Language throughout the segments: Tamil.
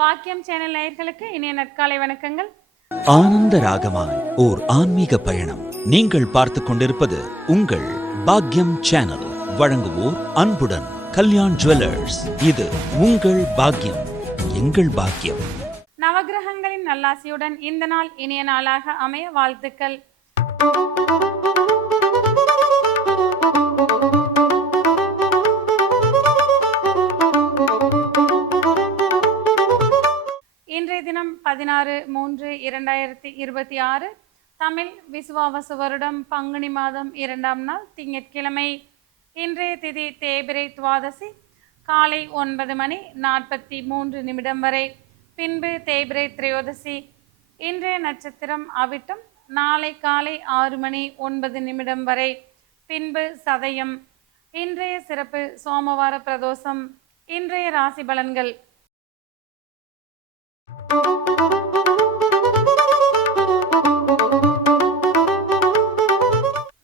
பாக்கியம் சேனல் நேயர்களுக்கு இனிய நற்காலை வணக்கங்கள். ஆனந்த ராகமாய் ஓர் ஆன்மீக பயணம். நீங்கள் பார்த்துக் கொண்டிருப்பது உங்கள் பாக்கியம் சேனல். வழங்குவோர் அன்புடன் கல்யாண் ஜுவல்லர்ஸ். இது உங்கள் பாக்கியம், எங்கள் பாக்கியம். நவகிரகங்களின் நல்லாசியுடன் இந்த நாள் இனிய நாளாக அமைய வாழ்த்துக்கள். இன்றைய தினம் 16/3/2026 தமிழ் விசுவாவசு வருடம் பங்குனி மாதம் 2ஆம் நாள் திங்கட்கிழமை. இன்றைய திதி தேய்பிறை துவாதசி காலை 9:43 வரை, பின்பு தேய்பிறை திரையோதசி. இன்றைய நட்சத்திரம் அவிட்டம், நாளை காலை 6:09 வரை, பின்பு சதயம். இன்றைய சிறப்பு சோமவார பிரதோஷம். இன்றைய ராசி பலன்கள்.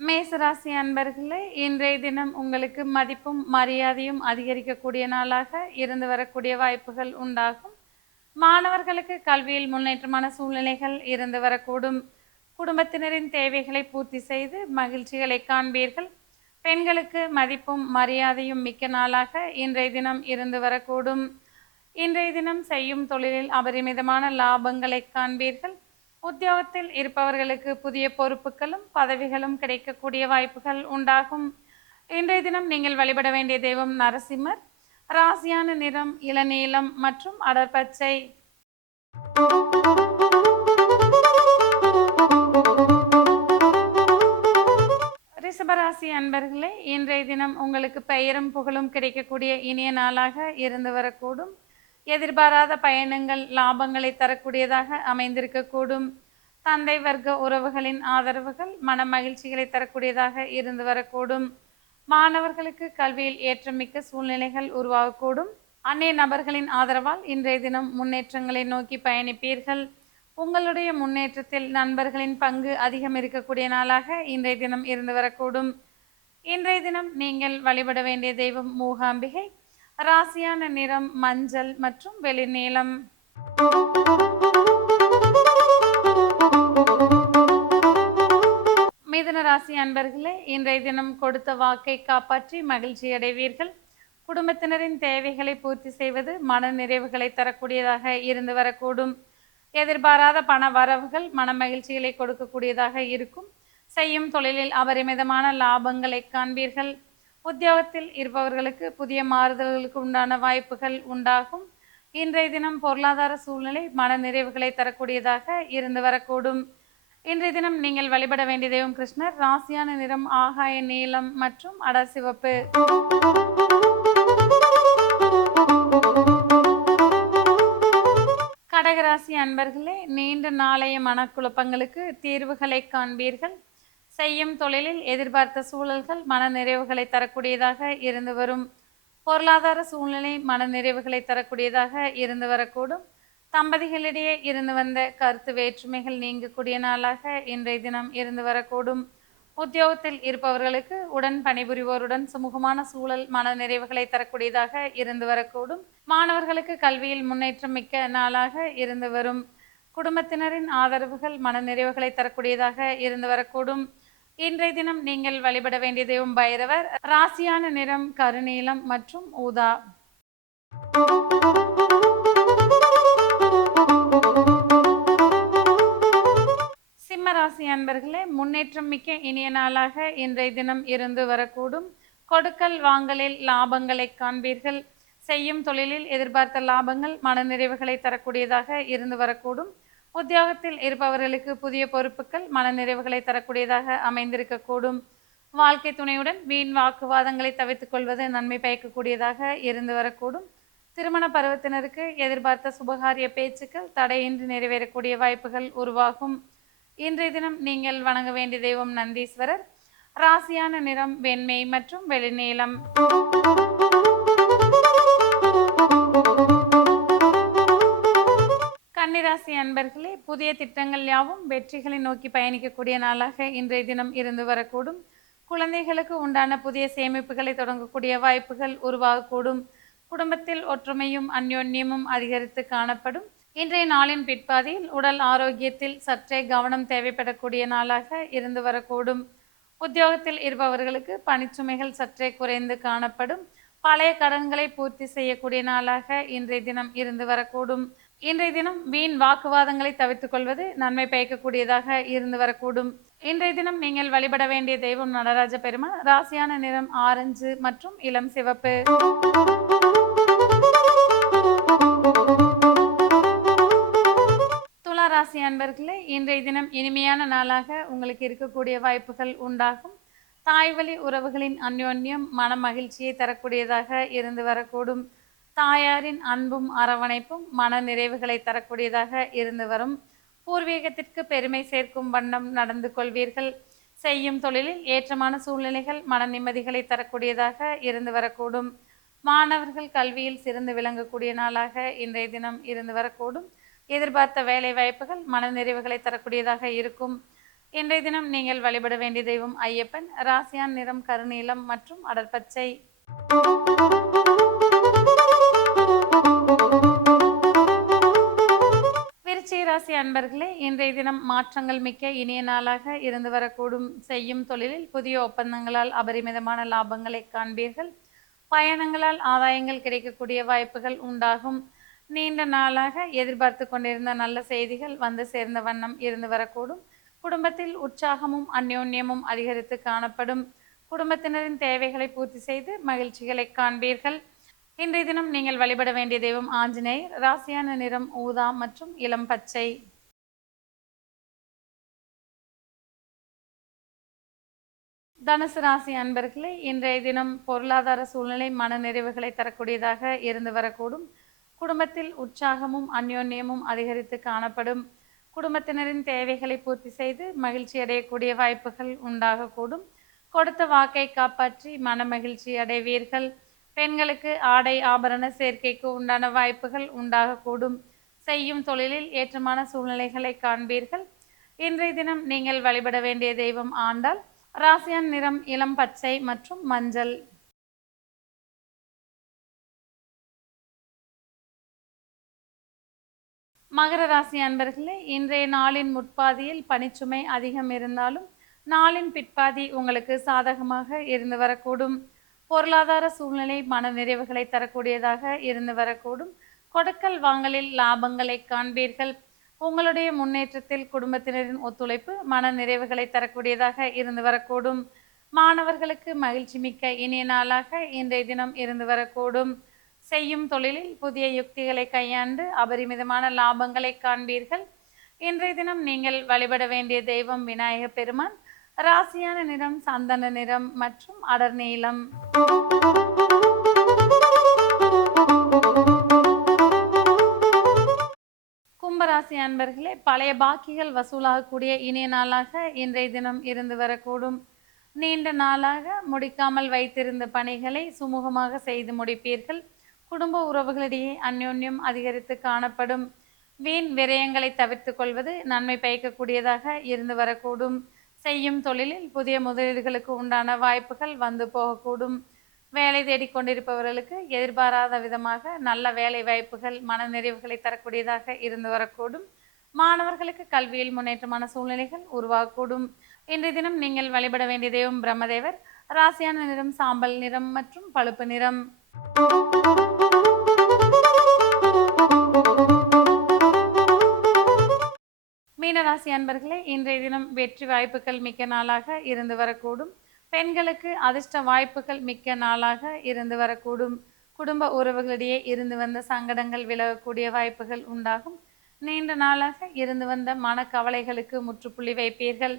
மேசராசி அன்பர்களே, இன்றைய தினம் உங்களுக்கு மதிப்பும் மரியாதையும் அதிகரிக்கக்கூடிய நாளாக இருந்து வரக்கூடிய வாய்ப்புகள் உண்டாகும். மாணவர்களுக்கு கல்வியில் முன்னேற்றமான சூழ்நிலைகள் இருந்து வரக்கூடும். குடும்பத்தினரின் தேவைகளை பூர்த்தி செய்து மகிழ்ச்சிகளை காண்பீர்கள். பெண்களுக்கு மதிப்பும் மரியாதையும் மிக்க நாளாக இன்றைய தினம் இருந்து வரக்கூடும். இன்றைய தினம் செய்யும் தொழிலில் அபரிமிதமான லாபங்களை காண்பீர்கள். உத்தியோகத்தில் இருப்பவர்களுக்கு புதிய பொறுப்புகளும் பதவிகளும் கிடைக்கக்கூடிய வாய்ப்புகள் உண்டாகும். இன்றைய தினம் நீங்கள் வழிபட வேண்டிய தெய்வம் நரசிம்மர். ராசியான நிறம் இளநீலம் மற்றும் அடர்பச்சை. ரிஷபராசி அன்பர்களே, இன்றைய தினம் உங்களுக்கு பெயரும் புகழும் கிடைக்கக்கூடிய இனிய நாளாக இருந்து வரக்கூடும். எதிர்பாராத பயணங்கள் லாபங்களை தரக்கூடியதாக அமைந்திருக்கக்கூடும். தந்தை வர்க்க உறவுகளின் ஆதரவுகள் மன மகிழ்ச்சிகளை தரக்கூடியதாக இருந்து வரக்கூடும். மாணவர்களுக்கு கல்வியில் ஏற்றமிக்க சூழ்நிலைகள் உருவாகக்கூடும். அந்நிய நபர்களின் ஆதரவால் இன்றைய தினம் முன்னேற்றங்களை நோக்கி பயணிப்பீர்கள். உங்களுடைய முன்னேற்றத்தில் நண்பர்களின் பங்கு அதிகம் இருக்கக்கூடிய நாளாக இன்றைய தினம் இருந்து வரக்கூடும். இன்றைய தினம் நீங்கள் வழிபட வேண்டிய தெய்வம் மூகாம்பிகை. ராசியான நிறம் மஞ்சள் மற்றும் வெளிநீலம். மிதுன ராசி அன்பர்களே, இன்றைய தினம் கொடுத்த வாக்கை காப்பாற்றி மகிழ்ச்சி அடைவீர்கள். குடும்பத்தினரின் தேவைகளை பூர்த்தி செய்வது மன நிறைவுகளை தரக்கூடியதாக இருந்து வரக்கூடும். எதிர்பாராத பண வரவுகள் மன மகிழ்ச்சிகளை கொடுக்கக்கூடியதாக இருக்கும். செய்யும் தொழிலில் அபரிமிதமான லாபங்களை காண்பீர்கள். உத்தியோகத்தில் இருப்பவர்களுக்கு புதிய மாறுதல்களுக்கு உண்டான வாய்ப்புகள் உண்டாகும். இன்றைய தினம் பொருளாதார சூழ்நிலை மன நிறைவுகளை தரக்கூடியதாக இருந்து வரக்கூடும். இன்றைய தினம் நீங்கள் வழிபட வேண்டிய தெய்வம் கிருஷ்ணர். ராசியான நிறம் ஆகாய நீலம் மற்றும் அடர் சிவப்பு. கடகராசி அன்பர்களே, நீண்ட நாளைய மனக்குழப்பங்களுக்கு தீர்வுகளை காண்பீர்கள். செய்யும் தொழிலில் எதிர்பார்த்த சூழல்கள் மன நிறைவுகளை தரக்கூடியதாக இருந்து வரும். பொருளாதார சூழ்நிலை மன நிறைவுகளை தரக்கூடியதாக இருந்து வரக்கூடும். தம்பதிகளிடையே இருந்து வந்த கருத்து வேற்றுமைகள் நீங்கக்கூடிய நாளாக இன்றைய தினம் இருந்து வரக்கூடும். உத்தியோகத்தில் இருப்பவர்களுக்கு உடன் பணிபுரிவோருடன் சுமூகமான சூழல் மன நிறைவுகளை தரக்கூடியதாக இருந்து வரக்கூடும். மாணவர்களுக்கு கல்வியில் முன்னேற்றம் மிக்க நாளாக இருந்து வரும். குடும்பத்தினரின் ஆதரவுகள் மன நிறைவுகளை தரக்கூடியதாக இருந்து வரக்கூடும். இன்றைய தினம் நீங்கள் வழிபட வேண்டிய தெய்வம் பைரவர். ராசியான நிறம் கருநீலம் மற்றும் ஊதா. சிம்ம ராசி அன்பர்களே, முன்னேற்றம் மிக்க இனிய நாளாக இன்றைய தினம் இருந்து வரக்கூடும். கொடுக்கல் வாங்கலில் லாபங்களை காண்பீர்கள். செய்யும் தொழிலில் எதிர்பார்த்த லாபங்கள் மன நிறைவுகளை தரக்கூடியதாக இருந்து வரக்கூடும். உத்தியோகத்தில் இருப்பவர்களுக்கு புதிய பொறுப்புகள் மன நிறைவுகளை தரக்கூடியதாக அமைந்திருக்கக்கூடும். வாழ்க்கை துணையுடன் வீண் வாக்குவாதங்களை தவிர்த்துக் கொள்வது நன்மை பயக்கக்கூடியதாக இருந்து வரக்கூடும். திருமண பருவத்தினருக்கு எதிர்பார்த்த சுபகாரிய பேச்சுக்கள் தடையின்றி நிறைவேறக்கூடிய வாய்ப்புகள் உருவாகும். இன்றைய தினம் நீங்கள் வணங்க வேண்டிய தெய்வம் நந்தீஸ்வரர். ராசியான நிறம் வெண்மை மற்றும் வெளிநீலம். கன்னிராசி அன்பர்களே, புதிய திட்டங்கள் யாவும் வெற்றிகளை நோக்கி பயணிக்கக்கூடிய நாளாக இன்றைய தினம் இருந்து வரக்கூடும். குழந்தைகளுக்கு உண்டான புதிய சேமிப்புகளை தொடங்கக்கூடிய வாய்ப்புகள் உருவாகக்கூடும். குடும்பத்தில் ஒற்றுமையும் அந்யோன்யமும் அதிகரித்து காணப்படும். இன்றைய நாளின் பிற்பாதியில் உடல் ஆரோக்கியத்தில் சற்றே கவனம் தேவைப்படக்கூடிய நாளாக இருந்து வரக்கூடும். உத்தியோகத்தில் இருப்பவர்களுக்கு பணிச்சுமைகள் சற்றே குறைந்து காணப்படும். பழைய கடன்களை பூர்த்தி செய்யக்கூடிய நாளாக இன்றைய தினம் இருந்து வரக்கூடும். இன்றைய தினம் வீண் வாக்குவாதங்களை தவிர்த்துக் கொள்வது நன்மை பயக்கக்கூடியதாக இருந்து வரக்கூடும். இன்றைய தினம் நீங்கள் வழிபட வேண்டிய தெய்வம் நடராஜ பெருமான். ராசியான நிறம் ஆரஞ்சு மற்றும் இளம் சிவப்பு. துலா ராசி அன்பர்களே, இன்றைய தினம் இனிமையான நாளாக உங்களுக்கு இருக்கக்கூடிய வாய்ப்புகள் உண்டாகும். தாய்வழி உறவுகளின் அந்யோன்யம் மன மகிழ்ச்சியை தரக்கூடியதாக இருந்து வரக்கூடும். தாயாரின் அன்பும் அரவணைப்பும் மன நிறைவுகளை தரக்கூடியதாக இருந்து வரும். பூர்வீகத்திற்கு பெருமை சேர்க்கும் வண்ணம் நடந்து கொள்வீர்கள். செய்யும் தொழிலில் ஏற்றமான சூழ்நிலைகள் மன நிம்மதிகளை தரக்கூடியதாக இருந்து வரக்கூடும். மாணவர்கள் கல்வியில் சிறந்து விளங்கக்கூடிய நாளாக இன்றைய தினம் இருந்து வரக்கூடும். எதிர்பார்த்த வேலை வாய்ப்புகள் மன நிறைவுகளை தரக்கூடியதாக இருக்கும். இன்றைய தினம் நீங்கள் வழிபட வேண்டிய தெய்வம் ஐயப்பன். ராசியான் நிறம் கருநீலம் மற்றும் அடற்பச்சை. விருச்சிக ராசி அன்பர்களே, இன்றைய தினம் மாற்றங்கள் மிக்க இனிய நாளாக இருந்து வரக்கூடும். செய்யும் தொழிலில் புதிய ஒப்பந்தங்களால் அபரிமிதமான லாபங்களை காண்பீர்கள். பயணங்களால் ஆதாயங்கள் கிடைக்கக்கூடிய வாய்ப்புகள் உண்டாகும். நீண்ட நாளாக எதிர்பார்த்து கொண்டிருந்த நல்ல செய்திகள் வந்து சேர்ந்த வண்ணம் இருந்து வரக்கூடும். குடும்பத்தில் உற்சாகமும் அந்யோன்யமும் அதிகரித்து காணப்படும். குடும்பத்தினரின் தேவைகளை பூர்த்தி செய்து மகிழ்ச்சிகளை காண்பீர்கள். இன்றைய தினம் நீங்கள் வழிபட வேண்டிய தெய்வம் ஆஞ்சநேயர். ராசியான நிறம் ஊதா மற்றும் இளம் பச்சை. தனுசு ராசி அன்பர்களே, இன்றைய தினம் பொருளாதார சூழ்நிலை மன நிறைவுகளை தரக்கூடியதாக இருந்து வரக்கூடும். குடும்பத்தில் உற்சாகமும் அந்யோன்யமும் அதிகரித்து காணப்படும். குடும்பத்தினரின் தேவைகளை பூர்த்தி செய்து மகிழ்ச்சி அடையக்கூடிய வாய்ப்புகள் உண்டாகக்கூடும். கொடுத்த வாக்கை காப்பாற்றி மன மகிழ்ச்சி அடைவீர்கள். பெண்களுக்கு ஆடை ஆபரண சேர்க்கைக்கு உண்டான வாய்ப்புகள் உண்டாகக்கூடும். செய்யும் தொழிலில் ஏற்றமான சூழ்நிலைகளை காண்பீர்கள். இன்றைய தினம் நீங்கள் வழிபட வேண்டிய தெய்வம் ஆண்டாள். ராசியான் நிறம் இளம் பச்சை மற்றும் மஞ்சள். மகர ராசி அன்பர்களே, இன்றைய நாளின் முற்பாதியில் பணிச்சுமை அதிகம் இருந்தாலும் நாளின் பிற்பாதி உங்களுக்கு சாதகமாக இருந்து வரக்கூடும். பொருளாதார சூழ்நிலை மன நிறைவுகளை தரக்கூடியதாக இருந்து வரக்கூடும். கொடுக்கல் வாங்கலில் லாபங்களை காண்பீர்கள். உங்களுடைய முன்னேற்றத்தில் குடும்பத்தினரின் ஒத்துழைப்பு மன நிறைவுகளை தரக்கூடியதாக இருந்து வரக்கூடும். மாணவர்களுக்கு மகிழ்ச்சி மிக்க இனிய நாளாக இன்றைய தினம் இருந்து வரக்கூடும். செய்யும் தொழிலில் புதிய யுக்திகளை கையாண்டு அபரிமிதமான லாபங்களை காண்பீர்கள். இன்றைய தினம் நீங்கள் வழிபட வேண்டிய தெய்வம் விநாயக பெருமான். ராசியான நிறம் சந்தன நிறம் மற்றும் அடர் நீலம். கும்பராசி அன்பர்களே, பழைய பாக்கிகள் வசூலாகக்கூடிய இனிய நாளாக இன்றைய தினம் இருந்து வரக்கூடும். நீண்ட நாளாக முடிக்காமல் வைத்திருந்த பணிகளை சுமூகமாக செய்து முடிப்பீர்கள். குடும்ப உறவுகளிடையே அந்யோன்யம் அதிகரித்து காணப்படும். வீண் விரயங்களை தவிர்த்து கொள்வது நன்மை பயக்கக்கூடியதாக இருந்து வரக்கூடும். செய்யும் தொழிலில் புதிய முதலீடுகளுக்கு உண்டான வாய்ப்புகள் வந்து போகக்கூடும். வேலை தேடிக்கொண்டிருப்பவர்களுக்கு எதிர்பாராத விதமாக நல்ல வேலை வாய்ப்புகள் மன நிறைவுகளை தரக்கூடியதாக இருந்து வரக்கூடும். மாணவர்களுக்கு கல்வியில் முன்னேற்றமான சூழ்நிலைகள் உருவாகக்கூடும். இன்றைய தினம் நீங்கள் வழிபட வேண்டிய தெய்வம் பிரம்மதேவர். ராசியான நிறம் சாம்பல் நிறம் மற்றும் பழுப்பு நிறம். மீனராசி அன்பர்களே, இன்றைய தினம் வெற்றி வாய்ப்புகள் மிக்க நாளாக இருந்து வரக்கூடும். பெண்களுக்கு அதிர்ஷ்ட வாய்ப்புகள் மிக்க நாளாக இருந்து வரக்கூடும். குடும்ப உறவுகளிடையே இருந்து வந்த சங்கடங்கள் விலகக்கூடிய வாய்ப்புகள் உண்டாகும். நீண்ட நாளாக இருந்து வந்த மனக்கவலைகளுக்கு முற்றுப்புள்ளி வைப்பீர்கள்.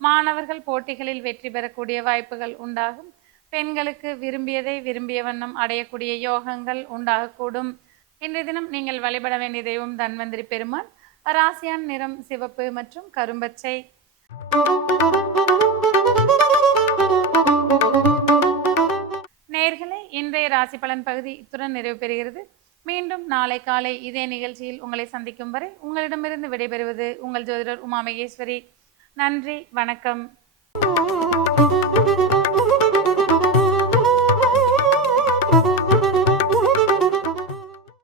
மாணவர்கள் போட்டிகளில் வெற்றி பெறக்கூடிய வாய்ப்புகள் உண்டாகும். பெண்களுக்கு விரும்பியதை விரும்பிய வண்ணம் அடையக்கூடிய யோகங்கள் உண்டாகக்கூடும். இன்றைய தினம் நீங்கள் வழிபட வேண்டிய தெய்வம் தன்வந்திரி பெருமான். ராசியான் நிறம் சிவப்பு மற்றும் கரும்பச்சை. நேயர்களே, இன்றைய ராசி பலன் பகுதி இத்துடன் நிறைவு பெறுகிறது. மீண்டும் நாளை காலை இதே நிகழ்ச்சியில் உங்களை சந்திக்கும் வரை உங்களிடமிருந்து விடைபெறுவது உங்கள் ஜோதிடர் உமா மகேஸ்வரி. நன்றி, வணக்கம்.